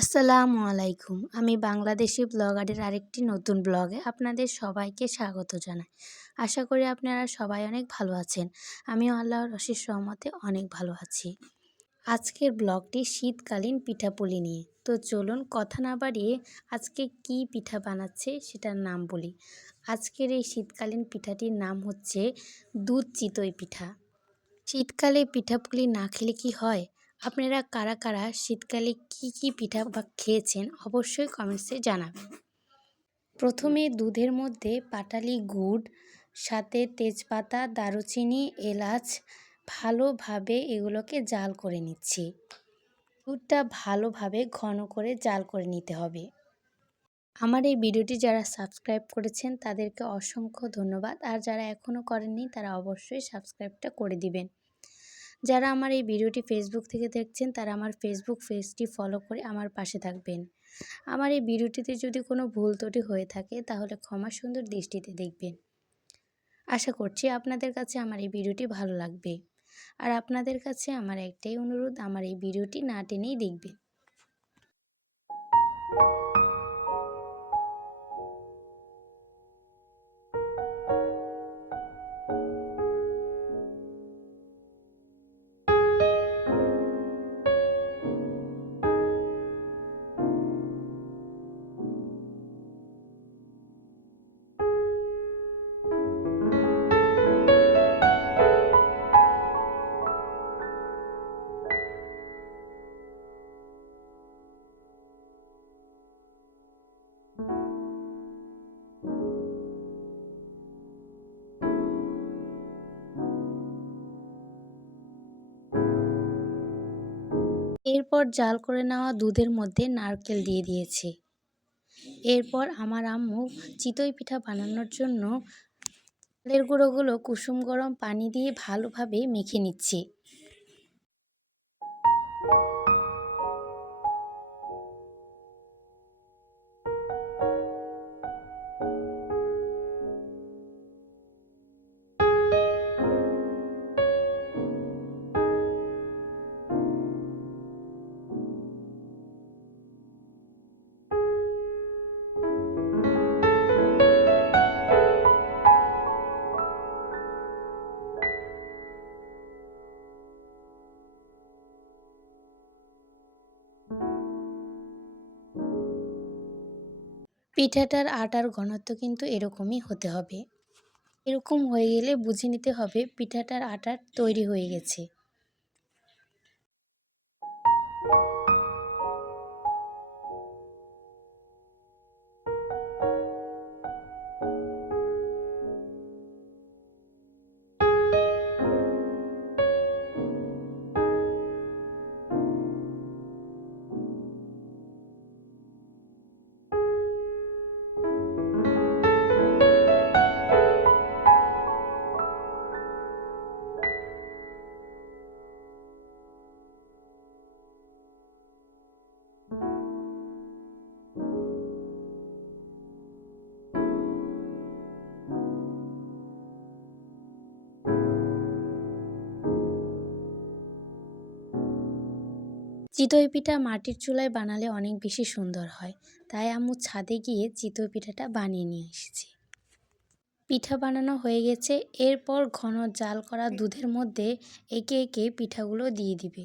আসসালামু আলাইকুম। আমি বাংলাদেশি ব্লগারের আরেকটি নতুন ব্লগে আপনাদের সবাইকে স্বাগত জানাই। আশা করি আপনারা সবাই অনেক ভালো আছেন। আমিও আল্লাহর অশেষ রহমতে অনেক ভালো আছি। আজকের ব্লগটি শীতকালীন পিঠাপুলি নিয়ে। তো চলুন কথা না বাড়িয়ে আজকে কি পিঠা বানাচ্ছে সেটার নাম বলি। আজকের এই শীতকালীন পিঠাটির নাম হচ্ছে দুধ চিতই পিঠা। শীতকালে পিঠাপুলি না খেলে কি হয়? আপনারা কারা কারা শীতকালে কি পিঠা খেয়েছেন অবশ্যই কমেন্টসে জানাবেন। প্রথমে দুধের মধ্যে পাটালি গুড় সাথে তেজপাতা, দারুচিনি, এলাচ ভালোভাবে এগুলোকে জাল করে নিচ্ছি। দুধটা ভালোভাবে ঘন করে জাল করে নিতে হবে। আমার এই ভিডিওটি যারা সাবস্ক্রাইব করেছেন তাদেরকে অসংখ্য ধন্যবাদ, আর যারা এখনও করেননি তারা অবশ্যই সাবস্ক্রাইবটা করে দিবেন। যারা আমার এই ভিডিওটি ফেসবুক থেকে দেখছেন তারা আমার ফেসবুক পেজটি ফলো করে আমার পাশে থাকবেন। আমার এই ভিডিওটিতে যদি কোনো ভুল ত্রুটি হয়ে থাকে তাহলে ক্ষমা সুন্দর দৃষ্টিতে দেখবেন। আশা করছি আপনাদের কাছে আমার এই ভিডিওটি ভালো লাগবে। আর আপনাদের কাছে আমার একটাই অনুরোধ, আমার এই ভিডিওটি না টেনেই দেখবেন। এরপর জাল করে নেওয়া দুধের মধ্যে নারকেল দিয়ে দিয়েছি। এরপর আমার আম্মু চিতই পিঠা বানানোর জন্য চালের গুঁড়োগুলো কুসুম গরম পানি দিয়ে ভালোভাবে মেখে নিচ্ছি। পিঠাটার আটার ঘনত্ব কিন্তু এরকমই হতে হবে। এরকম হয়ে গেলে বুঝে নিতে হবে পিঠাটার আটা তৈরি হয়ে গেছে। চিতই পিঠা মাটির চুলায় বানালে অনেক বেশি সুন্দর হয়, তাই আম্মু ছাদে গিয়ে চিতই পিঠাটা বানিয়ে নিয়ে এসেছি। পিঠা বানানো হয়ে গেছে। এরপর ঘন জাল করা দুধের মধ্যে একে একে পিঠাগুলো দিয়ে দিবে।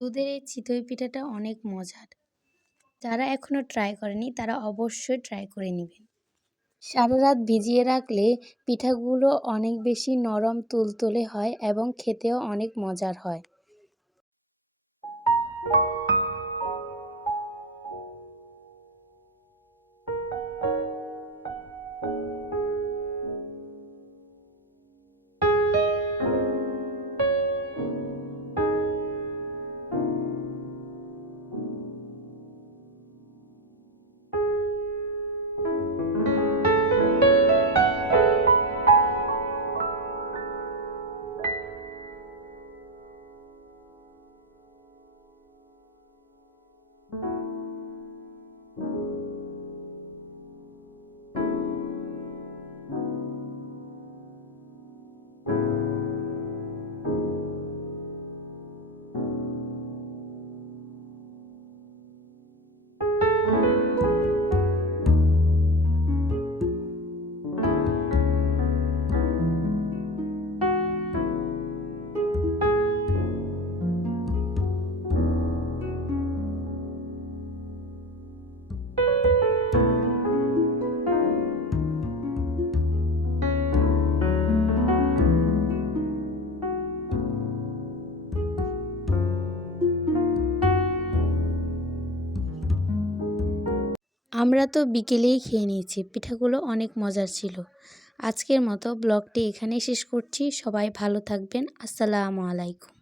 দুধের এই চিতই পিঠাটা অনেক মজার। যারা এখনও ট্রাই করেনি তারা অবশ্যই ট্রাই করে নেবেন। সারা রাত ভিজিয়ে রাখলে পিঠাগুলো অনেক বেশি নরম তুলতুলে হয় এবং খেতেও অনেক মজার হয়। আমরা তো বিকেলেই খেয়ে নিয়েছি। পিঠাগুলো অনেক মজার ছিল। আজকের মতো ব্লগটি এখানেই শেষ করছি। সবাই ভালো থাকবেন। আসসালামু আলাইকুম।